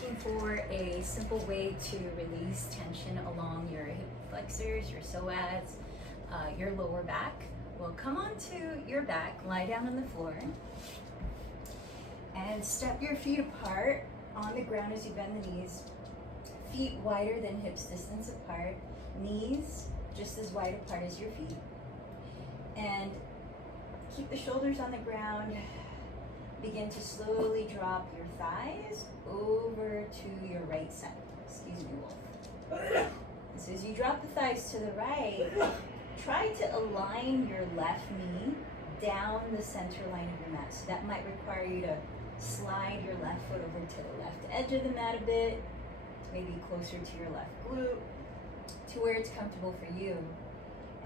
looking for a simple way to release tension along your hip flexors, your psoas, your lower back, well, come onto your back, lie down on the floor, and step your feet apart on the ground as you bend the knees. Feet wider than hips distance apart, knees just as wide apart as your feet. And keep the shoulders on the ground. Begin to slowly drop your thighs over to your right side. Excuse me, Wolf. And so as you drop the thighs to the right, try to align your left knee down the center line of your mat. So that might require you to slide your left foot over to the left edge of the mat a bit, maybe closer to your left glute, to where it's comfortable for you.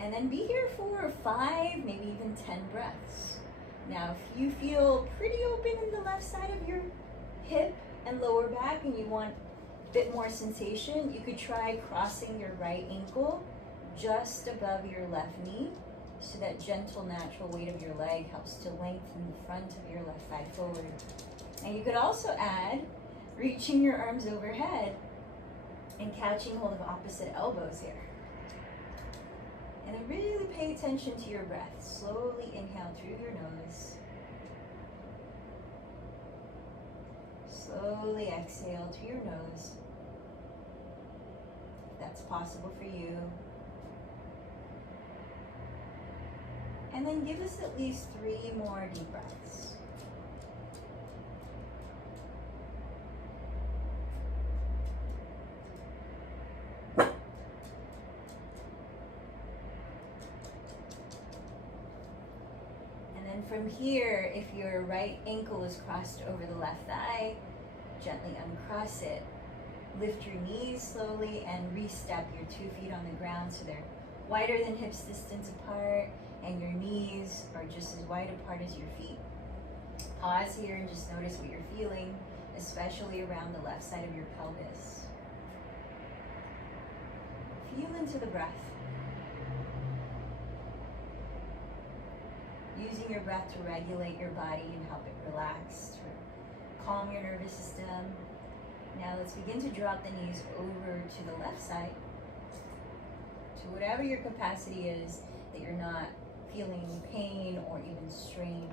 And then be here for 5, maybe even 10 breaths. Now, if you feel pretty open in the left side of your hip and lower back and you want a bit more sensation, you could try crossing your right ankle just above your left knee, so that gentle, natural weight of your leg helps to lengthen the front of your left thigh forward. And you could also add reaching your arms overhead and catching hold of opposite elbows here. And then really pay attention to your breath. Slowly inhale through your nose. Slowly exhale through your nose, if that's possible for you. And then give us at least 3 more deep breaths. From here, if your right ankle is crossed over the left thigh, gently uncross it. Lift your knees slowly and re-step your 2 feet on the ground so they're wider than hips distance apart, and your knees are just as wide apart as your feet. Pause here and just notice what you're feeling, especially around the left side of your pelvis. Feel into the breath. Using your breath to regulate your body and help it relax, to calm your nervous system. Now let's begin to drop the knees over to the left side, to whatever your capacity is that you're not feeling pain or even strain.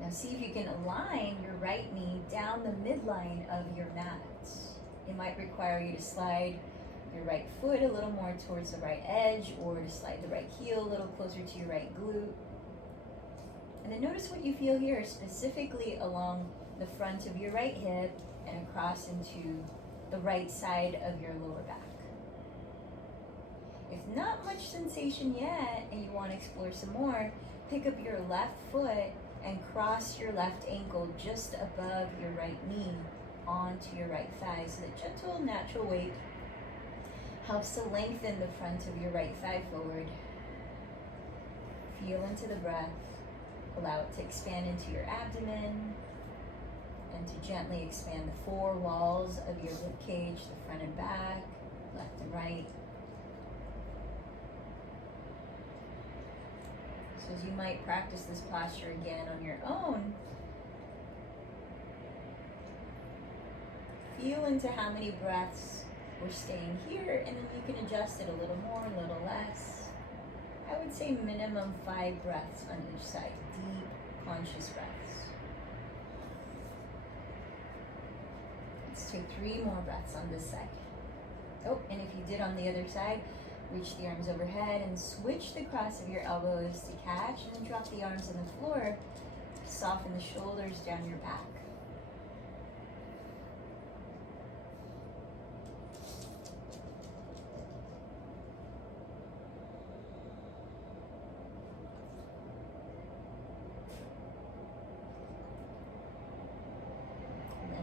Now see if you can align your right knee down the midline of your mat. It might require you to slide your right foot a little more towards the right edge, or to slide the right heel a little closer to your right glute. And then notice what you feel here, specifically along the front of your right hip and across into the right side of your lower back. If not much sensation yet and you want to explore some more, pick up your left foot and cross your left ankle just above your right knee onto your right thigh, so that gentle, natural weight helps to lengthen the front of your right thigh forward. Feel into the breath. Allow it to expand into your abdomen and to gently expand the 4 walls of your rib cage, the front and back, left and right. So as you might practice this posture again on your own, feel into how many breaths we're staying here, and then you can adjust it a little more, a little less. I would say minimum 5 breaths on each side, deep, conscious breaths. Let's take 3 more breaths on this side. Oh, and if you did on the other side, reach the arms overhead and switch the cross of your elbows to catch, and then drop the arms on the floor. Soften the shoulders down your back.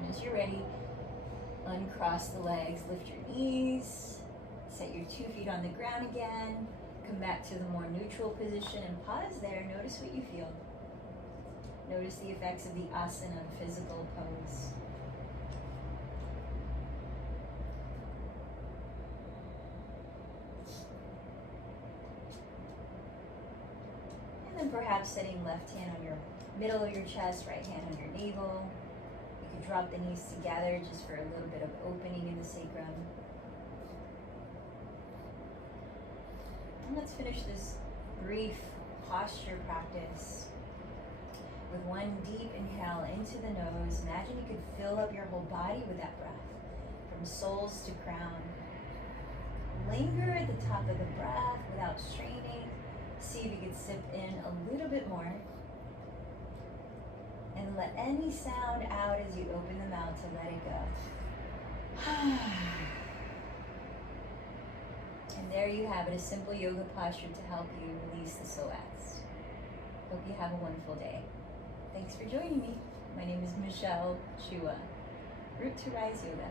As you're ready, uncross the legs, lift your knees, set your 2 feet on the ground again, come back to the more neutral position and pause there. Notice what you feel. Notice the effects of the asana, physical pose. And then perhaps setting left hand on your middle of your chest, right hand on your navel. You drop the knees together just for a little bit of opening in the sacrum. And let's finish this brief posture practice with one deep inhale into the nose. Imagine you could fill up your whole body with that breath, from soles to crown. Linger at the top of the breath without straining. See if you could sip in a little bit more. And let any sound out as you open the mouth to let it go. And there you have it, a simple yoga posture to help you release the psoas. Hope you have a wonderful day. Thanks for joining me. My name is Michelle Chua, Root to Rise Yoga.